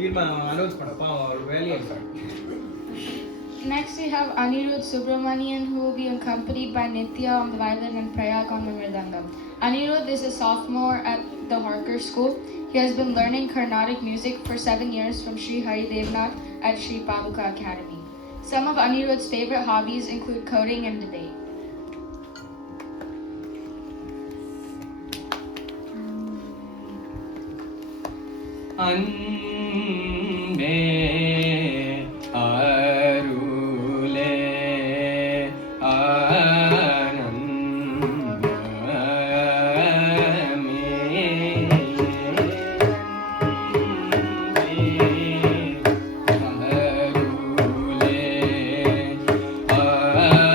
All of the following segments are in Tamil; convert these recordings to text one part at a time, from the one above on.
Next we have Anirudh Subramanian, who will be accompanied by Nitya on the violin and Prayag on the mridangam. Anirudh is a sophomore at the Harker School. He has been learning Carnatic music for 7 years from Sri Hari Devnath at Sri Paduka Academy. Some of Anirudh's favorite hobbies include coding and debate. அன்பே அருளே ஆனந்தமே அருளே ஆனந்தமே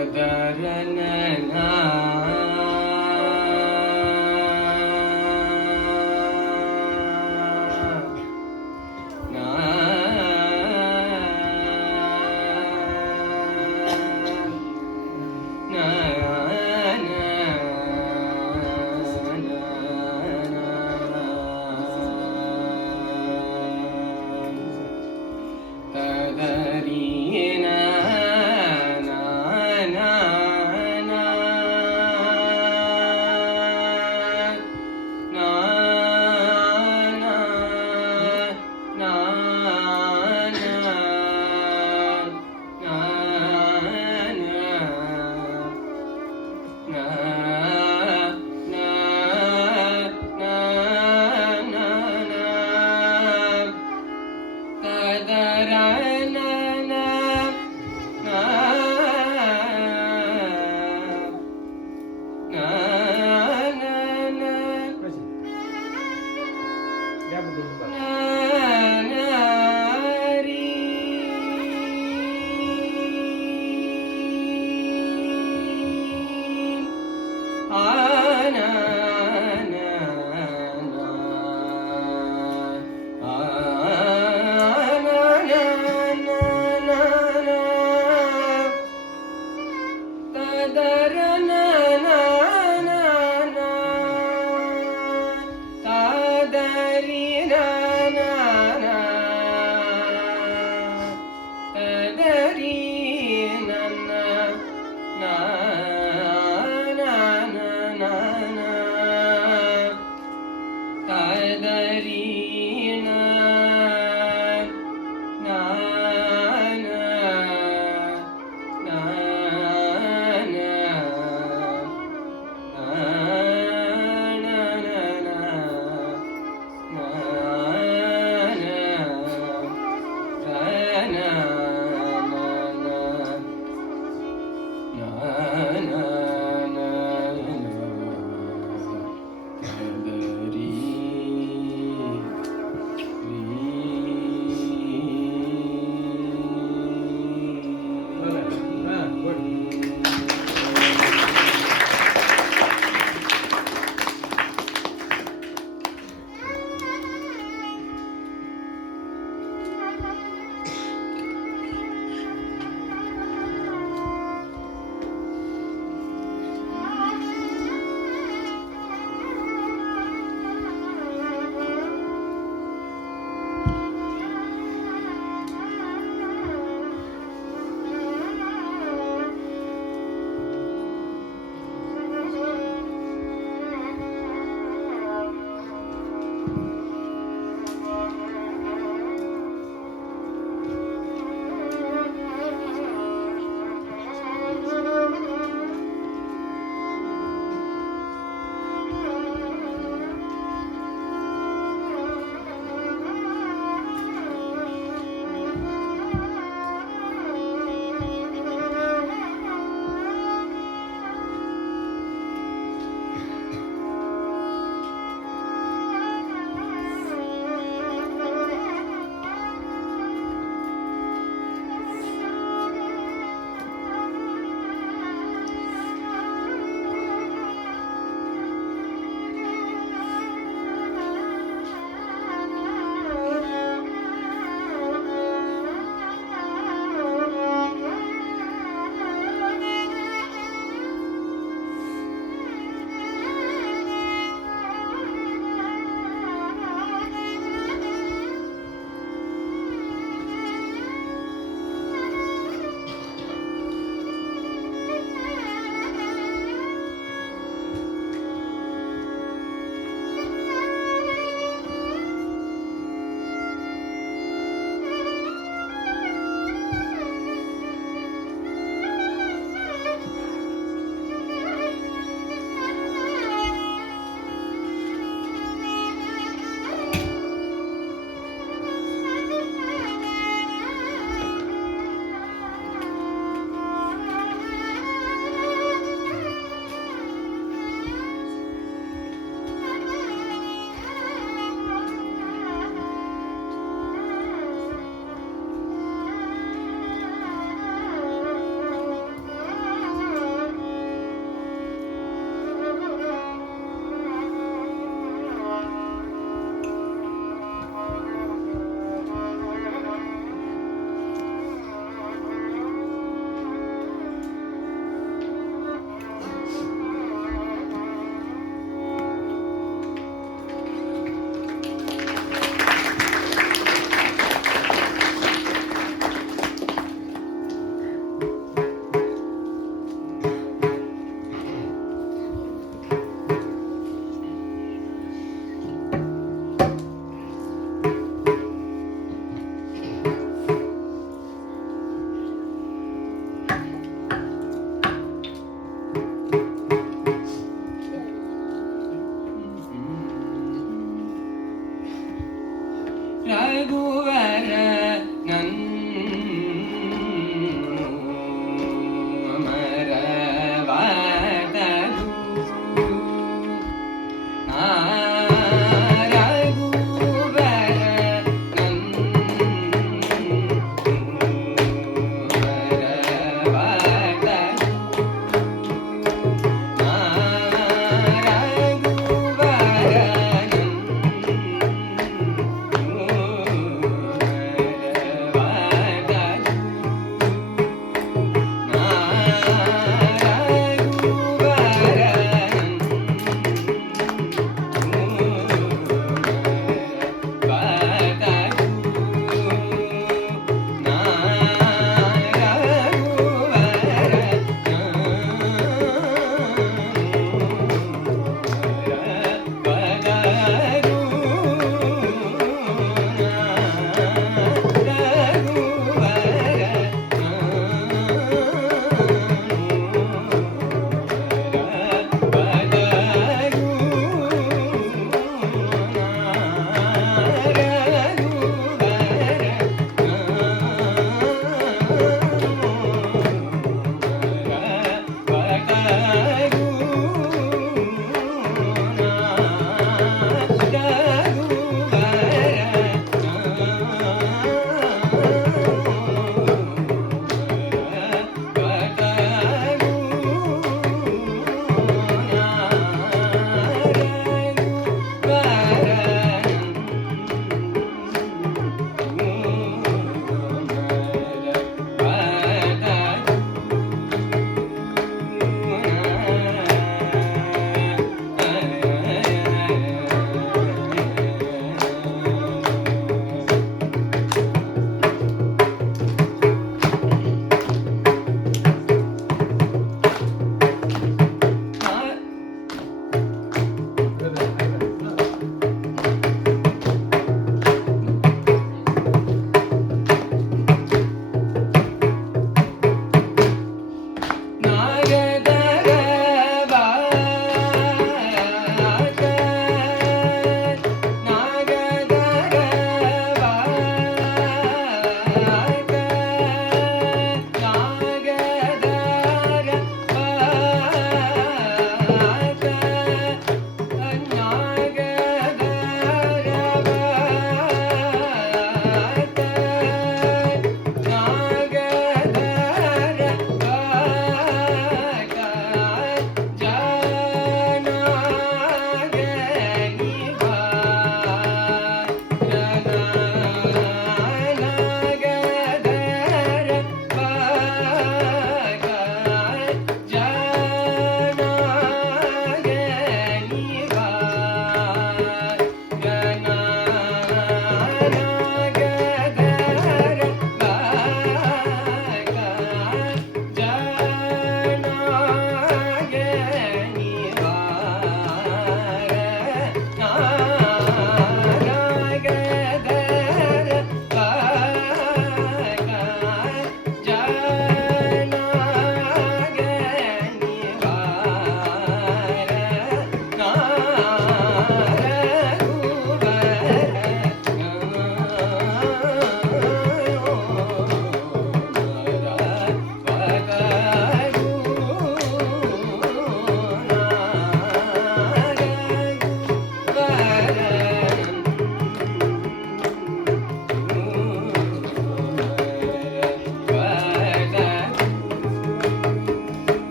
na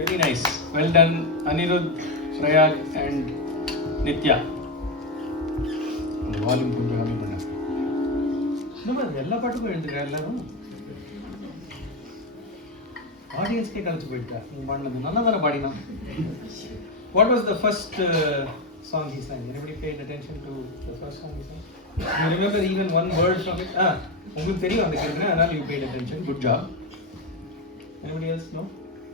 Very nice. Well done, Anirudh, Prayag and Nitya. Volume கொஞ்சம் கம்மி பண்ண. நம்ம எல்லா பாட்டுக்கும் எழுதுகிறா எல்லாரும். ஆடியன்ஸ்க்கே கழிச்சு போயிட்டா. நீ பாடினது நல்லா தானே பாடினா. What was the first song he sang? Anybody paid attention to the first song he sang? You remember even one word from it? உங்களுக்கு தெரியும் அந்த கீர்த்தனை, அதனால you paid attention. Good job. Anybody else know?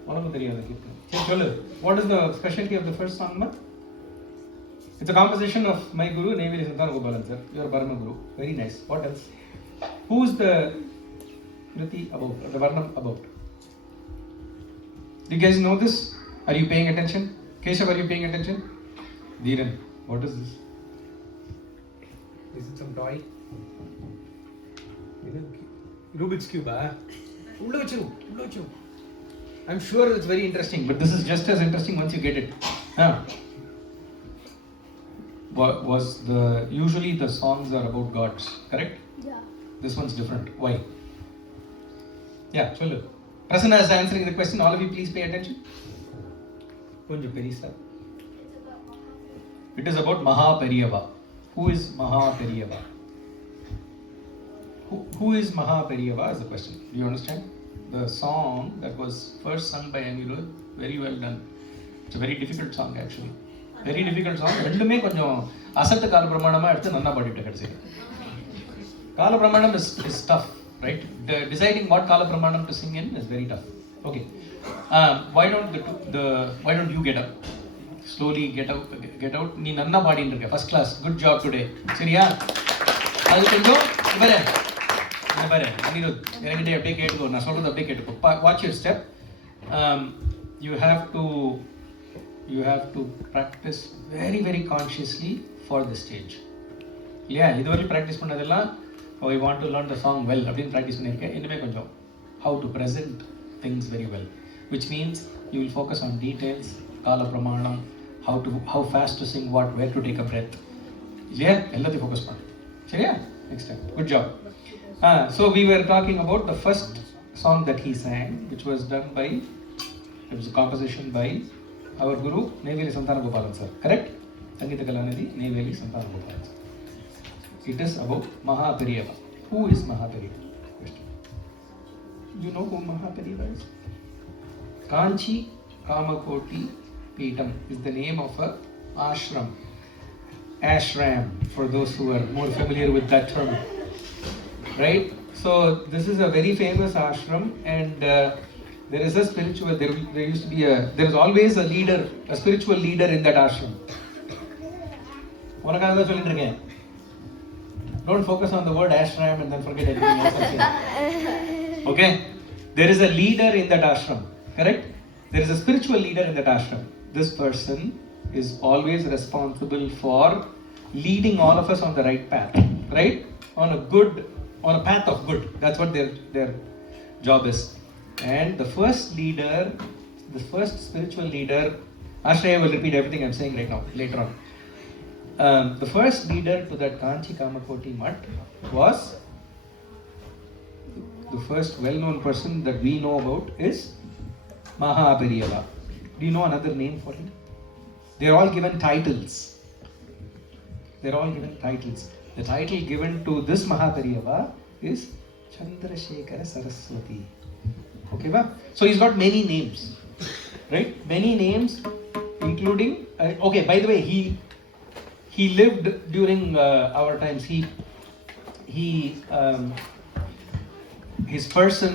உனக்கும் தெரியும் அந்த கீர்த்தனை. சரி சொல்லு. What is the specialty of the first song? It's a composition of my guru, Neyveli Santana Gopalan sir. You are Parama Guru. Very nice. What else? Who is the Kriti about? The Varnam about? Do you guys know this? Are you paying attention? Keshav, are you paying attention? Dhiran, what is this? Is it some toy? Rubik's Cube, I'm sure it's very interesting, but this is just as interesting once you get it. Usually the songs are about gods, correct? Yeah. This one's different. Why? Yeah, chalo. Prasanna is answering the question. All of you, please pay attention. Konja Perisa. It is about Mahaperiyava. Who is Mahaperiyava? Who is Mahaperiyava is the question. Do you understand? The song that was first sung by Anirudh, very well done. It's a very difficult song actually. Very difficult song. ரெண்டுமே கொஞ்சம் அசட்டு கால பிரமாணமா எடுத்து நல்லா பாடிட்டு கடைசியில். கால பிரமாணம் is tough, right? Deciding what kala pramanam to sing in is very tough. Okay. Why don't you get up? Slowly get out. நீ நல்லா பாடிட்டு இருக்க. First class. Good job today. சரியா? அது கொஞ்சம் பாரு. அனிருத் எனக்கிட்ட அப்படியே கேட்டுக்கோ. நான் சொல்றது அப்படியே கேட்டுக்கோ. Watch your step. You have to practice very very consciously for the stage. இல்லையா? இதுவரை ப்ராக்டிஸ் பண்ணதெல்லாம் I want to learn the song well அப்படின்னு ப்ராக்டிஸ் பண்ணியிருக்கேன். இனிமேல் கொஞ்சம் how to present things very well, which means you will focus on details, kala pramanam, how fast to sing what, where to take a breath. இல்லையா? எல்லாத்தையும் ஃபோக்கஸ் பண்ணு. சரியா? Next time. Good job. So we were talking about the first song that he sang, which was done by, it was a composition by our guru Neyveli Santana Gopalan sir. Correct? Sangeeta Kalanidhi Neyveli Santana Gopalan sir. It is about Mahaperiyava. Who is Mahaperiyava? Question. You know who Mahaperiyava is? Kanchi Kamakoti Peetam is the name of a ashram. Ashram, for those who are more familiar with that term. Right? So this is a very famous ashram, and there is a spiritual, there is always a leader, a spiritual leader in that ashram. உனக்காக தான் சொல்லிட்டு இருக்கேன். Don't focus on the word ashram and then forget everything else. Okay? There is a leader in that ashram. Correct? There is a spiritual leader in that ashram. This person is always responsible for leading all of us on the right path. Right? On a path of good. That's what their job is. And the first spiritual leader, Ashraya will repeat everything I'm saying right now, later on. The first leader to that Kanchi Kamakoti Mutt was, the first well-known person that we know about is Mahaperiyava. Do you know another name for him? They're all given titles. The title given to this Mahaperiyava is Chandrasekhara Saraswati. Okay, ba? So he's got many names, right? Many names, including. Okay, by the way, he lived during our times. His person